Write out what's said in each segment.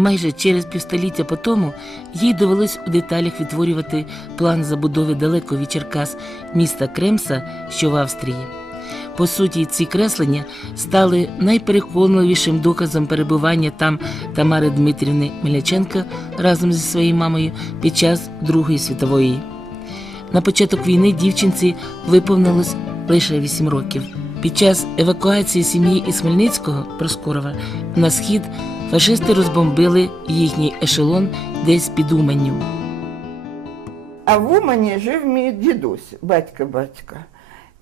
Майже через півстоліття по тому їй довелось у деталях відтворювати план забудови далеко від Черкас міста Кремса, що в Австрії. По суті, ці креслення стали найпереконливішим доказом перебування там Тамари Дмитрівни Мельниченка разом зі своєю мамою під час Другої світової. На початок війни дівчинці виповнилось лише 8 років. Під час евакуації сім'ї із Хмельницького Проскорова на схід фашисти розбомбили їхній ешелон десь під Уманню. А в Умані жив мій дідусь, батько батька.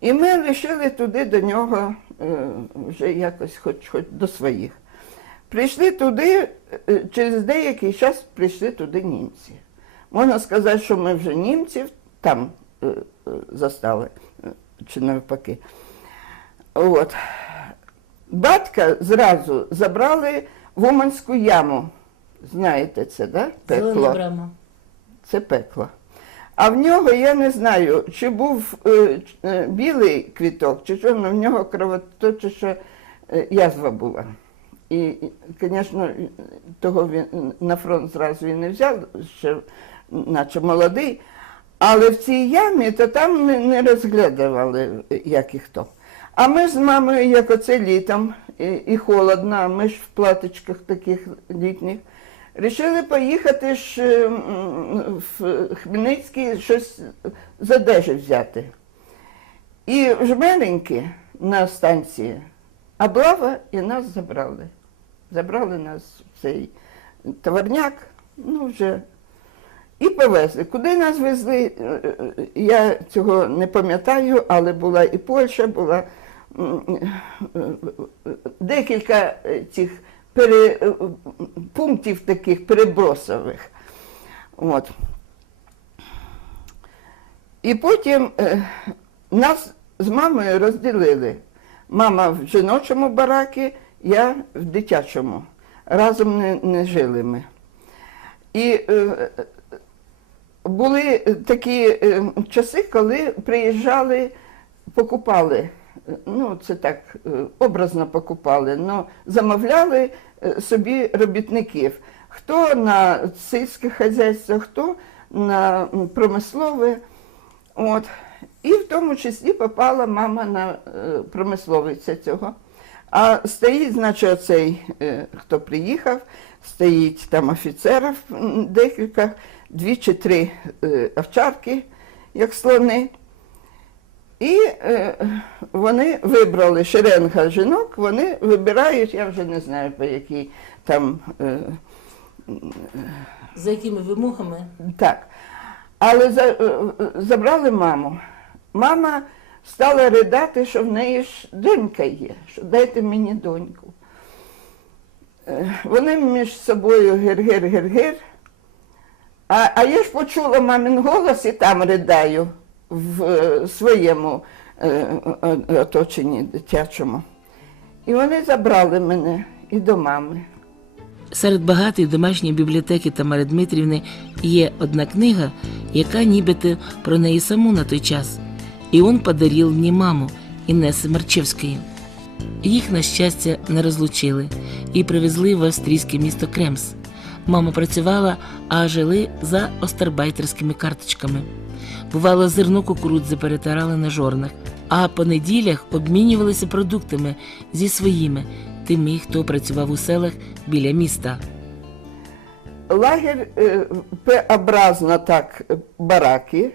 І ми лишили туди до нього е, вже якось хоч, хоч до своїх. Прийшли туди, е, через деякий час прийшли туди німці. Можна сказати, що ми вже німців там е, застали, чи навпаки. От. Батька зразу забрали в Уманську яму. Знаєте це, да? Пекло. брама. Це пекло. А в нього я не знаю, чи був е, е, білий квіток, чи що, але в нього кровоточаща е, язва була. І, звісно, того він на фронт зразу і не взяв, ще наче молодий. Але в цій ямі то там не, не розглядували, е, як і хто. А ми з мамою, як оце літом, і, холодно, ми ж в платочках таких літніх, Рішили поїхати ж е, в Хмельницький щось з одежі взяти. І в Жмереньки на станції облава і нас забрали. Забрали нас в цей товарняк, ну вже. І повезли. Куди нас везли, е, е, я цього не пам'ятаю, але була і Польща, була декілька е, цих пере, е, пунктів таких перебросових. От. І потім е, нас з мамою розділили. Мама в жіночому баракі, я в дитячому. Разом не, не жили ми. І е, були такі е, часи, коли приїжджали, покупали. Ну, це так е, образно покупали, але замовляли е, собі робітників. Хто на сільське хазяйство, хто на промислове. От. І в тому числі попала мама на е, промисловиця цього. А стоїть, значить, оцей, хто приїхав, стоїть там офіцерів декілька, дві чи три овчарки, як слони. І е, вони вибрали шеренга жінок, вони вибирають, я вже не знаю, по якій там. Е, За якими вимогами? так. Але за, е, забрали маму. Мама стала ридати, що в неї ж донька є, що дайте мені доньку. Е, Вони між собою гир-гир-гир-гир. А, а я ж почула мамин голос і там ридаю в е, своєму е, е, оточенні дитячому. І вони забрали мене і до мами. Серед багатої домашньої бібліотеки Тамари Дмитрівни є одна книга, яка нібито про неї саму на той час. І он подарил мені маму Інеси Марчевської. Їх, на щастя, не розлучили і привезли в австрійське місто Кремс. Мама працювала, а жили за остарбайтерськими карточками. Бувало, зерно кукурудзи перетирали на жорнах, а по неділях обмінювалися продуктами зі своїми, тими, хто працював у селах біля міста. лагерь е, П-образно так бараки,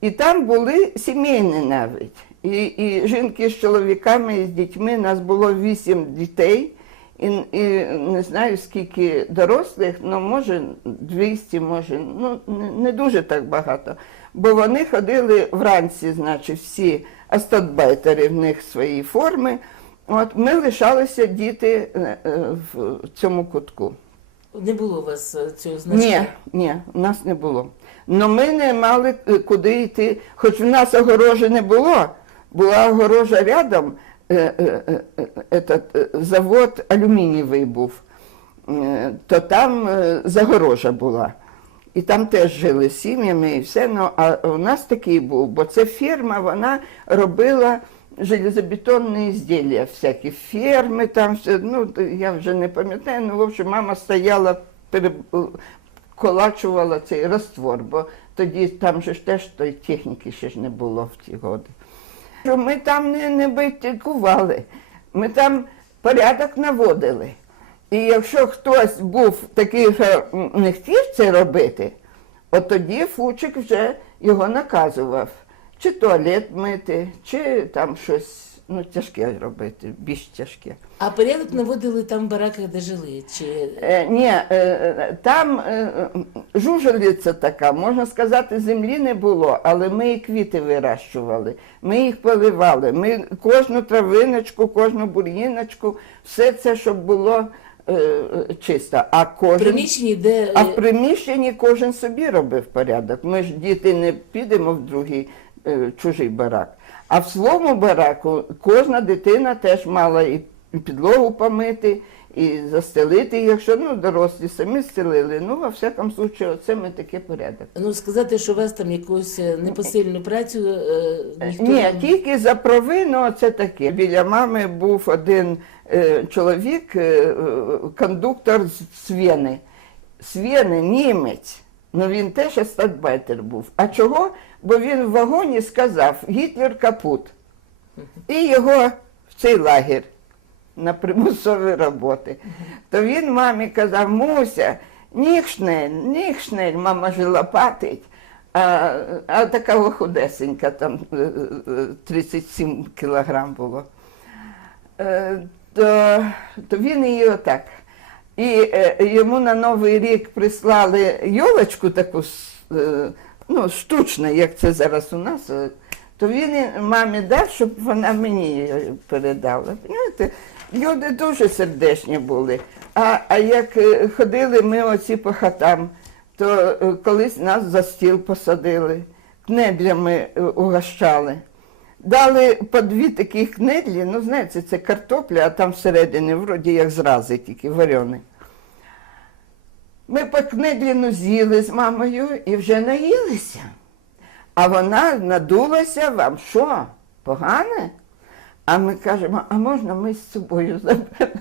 і там були сімейні навіть. І, і жінки з чоловіками, і з дітьми, нас було вісім дітей, і, і не знаю скільки дорослих, ну може 200, може, ну не дуже так багато. Бо вони ходили вранці, значить, всі астатбайтери, в них свої форми. От ми лишалися діти е, е, в цьому кутку. Не було у вас е, цього Ні, ні, у нас не було. Но ми не мали куди йти, хоч в нас огорожі не було, була огорожа рядом, этот, завод алюмінієвий був, то там загорожа була. І там теж жили сім'ями і все. Ну, а у нас такий був, бо це фірма, вона робила железобетонні изделия, всякі ферми, там все, ну, я вже не пам'ятаю, ну, в общем, мама стояла, переколачувала цей раствор, бо тоді там же ж теж тої техніки ще ж не було в ті годи. Ми там не, не битикували, ми там порядок наводили. І якщо хтось був такий, що не хотів це робити, от тоді Фучик вже його наказував. Чи туалет мити, чи там щось ну, тяжке робити, більш тяжке. А порядок наводили там в бараках, де жили? Чи Е, ні, е, е, там е, е, жужелиця така, можна сказати, землі не було, але ми і квіти вирощували, ми їх поливали, ми кожну травиночку, кожну бур'їночку, все це, щоб було чисто. А кожен, приміщенні, де а е, в приміщенні кожен собі робив порядок. Ми ж діти не підемо в другий е, чужий барак. А в своєму бараку кожна дитина теж мала і підлогу помити, і застелити, якщо ну, дорослі самі стелили. Ну, во всякому случаю, оце ми таке порядок. ну сказати, що у вас там якусь е, непосильну працю е, ніхто Ні, не- тільки за провину це таке. Біля мами був один е, чоловік, е, е, кондуктор з Свєни. Свєни, німець. Ну він теж астатбайтер був. А чого? Бо він в вагоні сказав Гітлер капут. І його в цей лагер на примусові роботи. То він мамі казав, Муся, нігшнель, нігшнель, мама ж лопатить. А, а така худесенька, там е, е, 37 кілограм було. Е, То, то він її отак. І е, йому на Новий рік прислали йолочку таку е, ну, штучну, як це зараз у нас. е, То він мамі дав, щоб вона мені передала. Понимаєте, люди дуже сердечні були. А, а як е, ходили ми оці по хатам, то е, колись нас за стіл посадили, кнедлями е, угощали. Дали по дві такі кнедлі, ну знаєте, це картопля, а там всередині вроді як зрази тільки варені. Ми по кнедліну з'їли з мамою і вже наїлися. А вона надулася, вам що, погане? А ми кажемо, а можна ми з собою заберемо?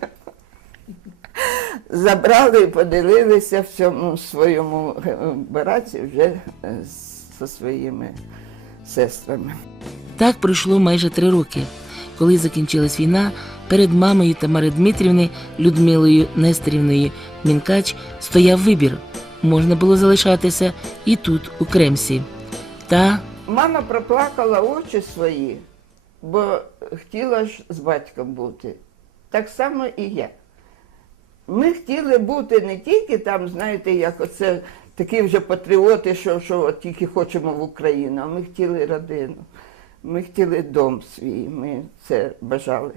Забрали і поділилися в цьому своєму е, бараці вже е, зі своїми сестрами. Так пройшло майже три роки. Коли закінчилась війна, перед мамою Тамари Дмитрівни Людмилою Нестерівною Мінкач стояв вибір. Можна було залишатися і тут, у Кремсі. Та Мама проплакала очі свої, бо хотіла ж з батьком бути. Так само і я. Ми хотіли бути не тільки там, знаєте, як оце такі вже патріоти, що, що тільки хочемо в Україну, а ми хотіли родину. Ми хотіли дом свій, ми це бажали.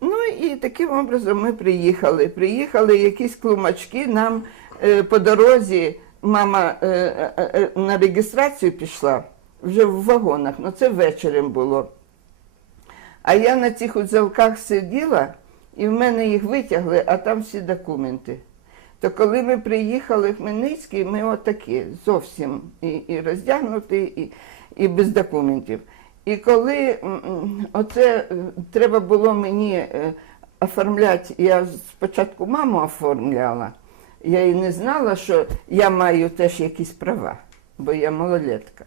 Ну і таким образом ми приїхали. Приїхали якісь клумачки, нам е, по дорозі мама е, е, е, на реєстрацію пішла вже в вагонах, ну це ввечері було. А я на цих узелках сиділа, і в мене їх витягли, а там всі документи. То коли ми приїхали в Хмельницький, ми отакі зовсім і, і роздягнуті, і, і без документів. І коли оце е, треба було мені е, оформляти, я спочатку маму оформляла, я і не знала, що я маю теж якісь права, бо я малолетка.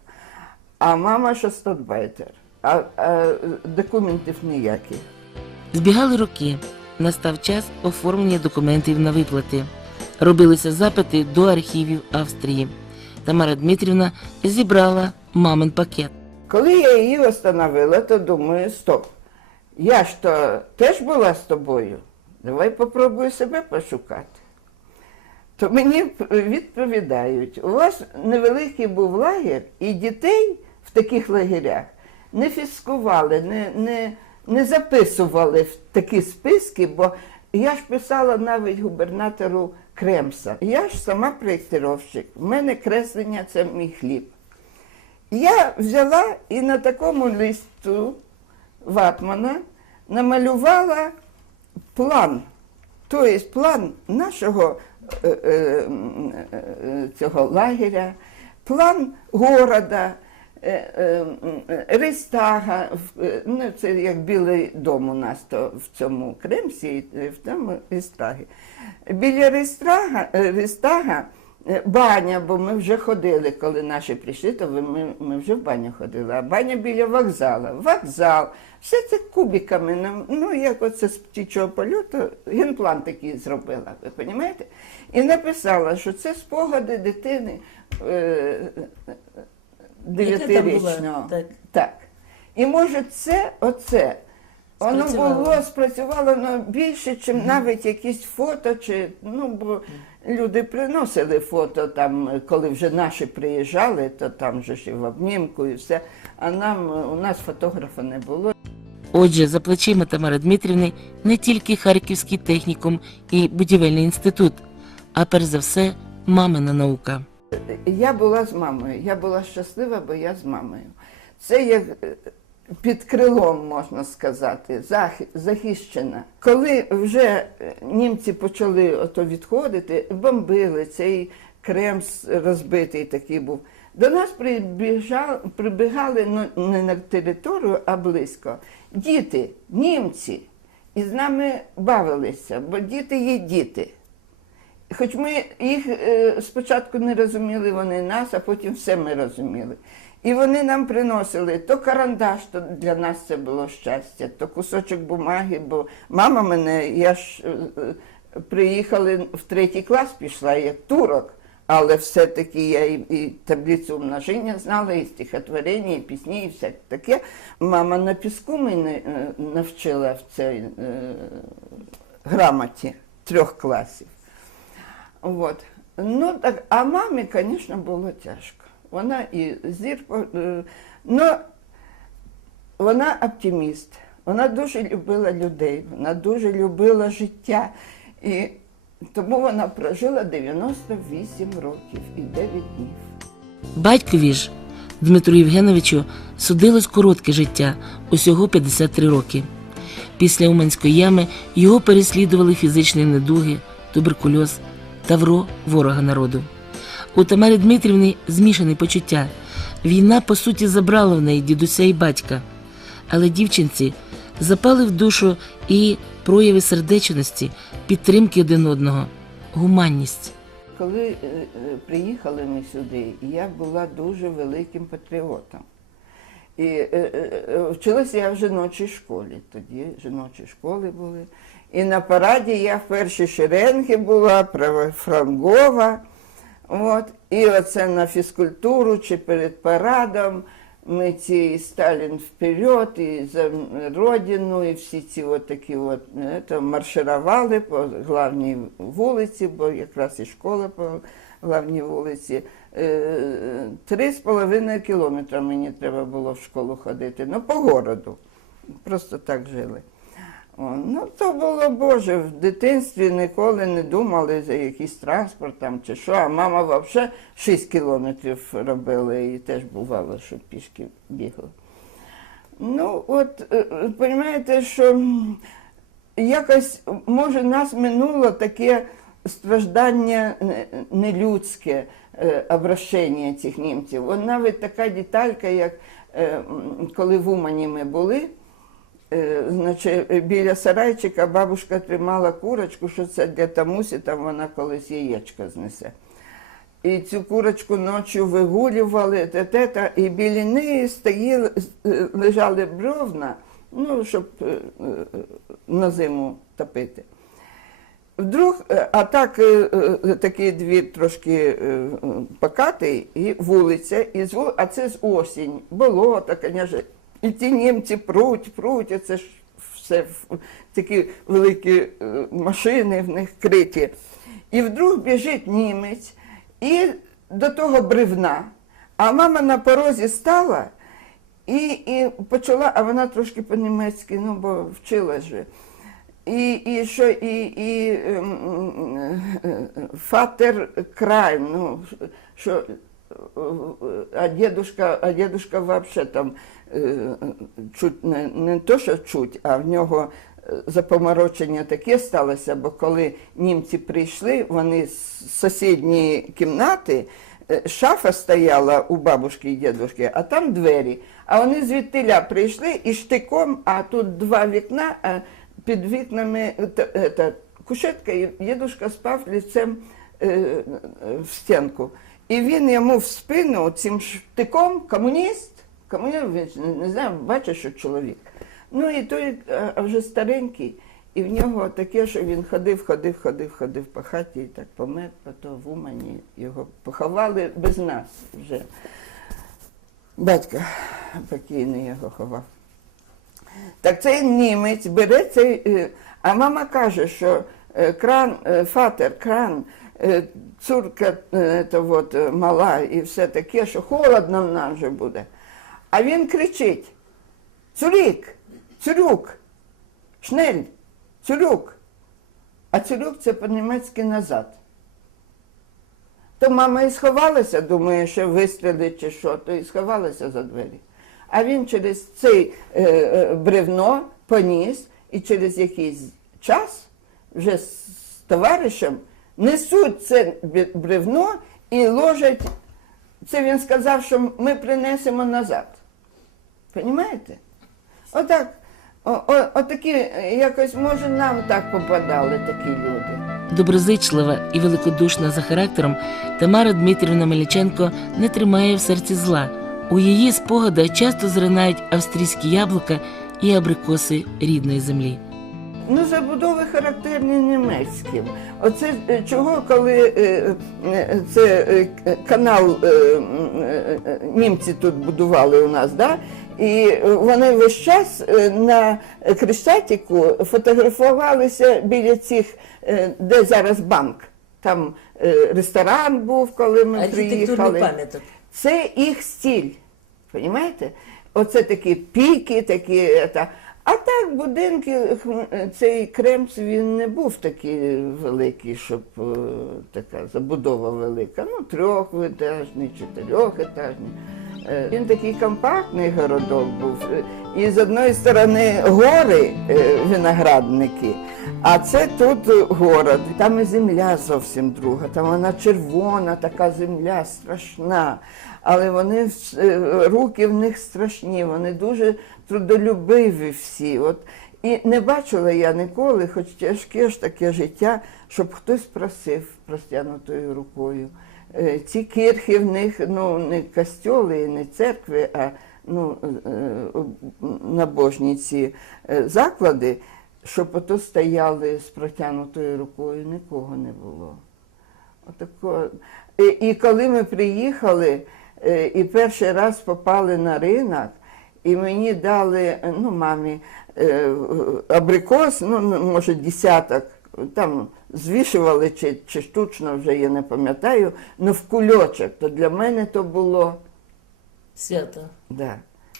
А мама що статбайтер, а, а документів ніяких. збігали роки. Настав час оформлення документів на виплати. Робилися запити до архівів Австрії. Тамара Дмитрівна зібрала мамин пакет. Коли я її встановила, то думаю, стоп. Я ж то теж була з тобою. Давай попробую себе пошукати. То мені відповідають, у вас невеликий був лагер, і дітей в таких лагерях не фіскували, не, не, не записували в такі списки, бо я ж писала навіть губернатору Кремса. Я ж сама проєктировщик, в мене креслення це мій хліб. Я взяла і на такому листу ватмана намалювала план, тобто план нашого е, е, е, цього лагеря, план города, Рейстага, е, ну, це як білий дом у нас то в цьому Кремсі, е, в тому Рейстагі. Біля Рейстага, е, Рейстага е, баня, бо ми вже ходили, коли наші прийшли, то ми, ми вже в баню ходили, а баня біля вокзалу. Вокзал, все це кубиками, ну як оце з птічого польоту, генплан такий зробила, ви розумієте? І написала, що це спогади дитини е, дев'ятирічного. Так. Так. І може це, оце, воно було, спрацювало ну, більше, ніж навіть якісь фото, чи, ну, бо люди приносили фото, там, коли вже наші приїжджали, то там же ж і в обнімку і все. А нам, у нас фотографа не було. Отже, за плечима Тамари Дмитрівни не тільки Харківський технікум і будівельний інститут, а перш за все мамина наука. Я була з мамою. Я була щаслива, бо я з мамою. Це як е, під крилом, можна сказати, захищена. Коли вже е, німці почали ото відходити, бомбили, цей Кремс розбитий такий був. До нас прибіжали, прибігали ну, не на територію, а близько. Діти, німці, і з нами бавилися, бо діти є діти. Хоч ми їх е, спочатку не розуміли вони нас, а потім все ми розуміли. І вони нам приносили то карандаш, то для нас це було щастя, то кусочок бумаги, бо мама мене, я ж е, приїхали в третій клас, пішла як турок, але все-таки я і, і таблицю умноження знала, і стихотворення, і пісні, і все таке. Мама на піску мене е, навчила в цій е, грамоті трьох класів. Вот. Ну, так, а мамі, звісно, було тяжко. Вона і зір, е, ну, вона оптиміст. Вона дуже любила людей, вона дуже любила життя. І тому вона прожила 98 років і 9 днів. Батькові ж Дмитру Євгеновичу судилось коротке життя, усього 53 роки. Після Уманської ями його переслідували фізичні недуги, туберкульоз, тавро ворога народу. У Тамари Дмитрівни змішані почуття. Війна, по суті, забрала в неї дідуся і батька. Але дівчинці запали в душу і прояви сердечності, підтримки один одного, гуманність. Коли е, е, приїхали ми сюди, я була дуже великим патріотом. І е, вчилася я в жіночій школі. Тоді жіночі школи були. І на параді я в першій шеренгі була, правофрангова. От. І оце на фізкультуру чи перед парадом ми ці Сталін вперед, і за Родину, і всі ці от такі от, е, то марширували по главній вулиці, бо якраз і школа по главній вулиці. Е, Три з половиною кілометра мені треба було в школу ходити, ну по городу. Просто так жили. Ну, то було Боже, в дитинстві ніколи не думали за якийсь транспорт там чи що, а мама взагалі 6 кілометрів робила і теж бувало, що пішки бігла. Ну, от, розумієте, що якось, може, нас минуло таке страждання е, нелюдське е, обращення цих німців. От навіть така деталька, як е, коли в Умані ми були, Е, Значить, е, біля сарайчика бабушка тримала курочку, що це для тамусі, там вона колись яєчко знесе. І цю курочку ночі вигулювали, те, те, і біля неї стоїли, е, лежали бревна, ну, щоб е, на зиму топити. Вдруг, а так такий двір трошки покатий, і вулиця, і з а це з осінь, болото, звісно. І ті німці пруть, пруть, і це ж все такі великі е, машини в них криті. І вдруг біжить німець і до того бревна, а мама на порозі стала і, і почала, а вона трошки по-німецьки, ну бо вчила же. І, і що і, і ем, е, фатер крайм, ну, що, е, а дедушка, а дедушка вообще там е, чуть не, не то, що чуть, а в нього е, запоморочення таке сталося, бо коли німці прийшли, вони з сусідньої кімнати е, шафа стояла у бабушки і дідушки, а там двері. А вони звідтиля прийшли і штиком, а тут два вікна, а під вікнами е, кушетка, і дідушка спав лицем е, в стінку. І він йому в спину цим штиком, комуніст, комуніст, не, знаю, бачиш, що чоловік. Ну і той е, а вже старенький, і в нього таке, що він ходив, ходив, ходив, ходив по хаті і так помер, потім в Умані його поховали без нас вже. Батько покійний його ховав. Так цей німець бере цей, е, а мама каже, що е, кран, е, фатер, кран, е, цурка е, то от, е, мала і все таке, що холодно в нам вже буде. А він кричить: Цурік, цюрюк, шнель, цюрюк. А цюрюк це по-німецьки назад. То мама і сховалася, думає, що вистрілить чи що, то і сховалася за двері. А він через цей е, е, бревно поніс і через якийсь час вже з товаришем несуть це бревно і ложать. Це він сказав, що ми принесемо назад. Понімаєте? Отак. Отакі, е, якось, може, нам так попадали такі люди. Доброзичлива і великодушна за характером, Тамара Дмитрівна Мельниченко не тримає в серці зла. У її спогадах часто зринають австрійські яблука і абрикоси рідної землі. Ну, забудови характерні німецьким. Оце е, чого, коли е, е, це канал німці тут будували у нас, да? і вони весь час на Хрещатику фотографувалися біля цих, де зараз банк. Там ресторан був, коли ми приїхали. Це їх стиль. Понимаєте? Оце такі піки, такі. Ета. А так будинки, цей Кремс він не був такий великий, щоб е, така забудова велика. Ну, трьохетажний, чотирьохетажний. Е, Він такий компактний городок був. Е, І з одної сторони гори е, виноградники, а це тут город. Там і земля зовсім друга. Там вона червона, така земля страшна. Але вони руки в них страшні, вони дуже трудолюбиві всі. От. І не бачила я ніколи, хоч тяжке ж таке життя, щоб хтось просив простягнутою рукою. Е, Ці кирхи в них ну, не костьоли, не церкви, а ну, е, набожні ці е, заклади, щоб ото стояли з протягнутою рукою, нікого не було. Отако. І, коли ми приїхали і перший раз попали на ринок, і мені дали, ну, мамі, абрикос, ну, може, десяток, там звішували чи, чи штучно, вже я не пам'ятаю, ну в кульочок, то для мене то було. Свято. Да.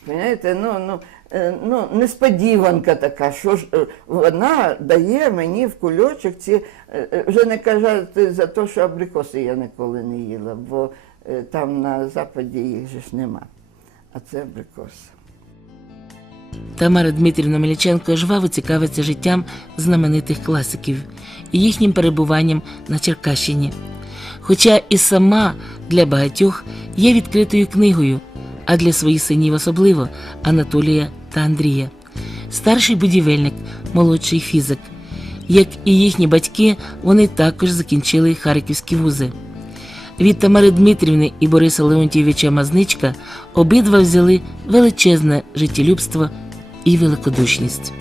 Понимаєте, ну, ну, е, ну, несподіванка така, що ж е, вона дає мені в кульочок ці, е, вже не казати за те, що абрикоси я ніколи не їла, бо там на Западі їх же ж нема. А це абрикоси. Тамара Дмитрівна Мельниченко жваво цікавиться життям знаменитих класиків і їхнім перебуванням на Черкащині. Хоча і сама для багатьох є відкритою книгою, а для своїх синів особливо Анатолія та Андрія. Старший будівельник, молодший фізик. Як і їхні батьки, вони також закінчили харківські вузи. Від Тамари Дмитрівни і Бориса Леонтійовича Мазничка обидва взяли величезне життєлюбство і великодушність.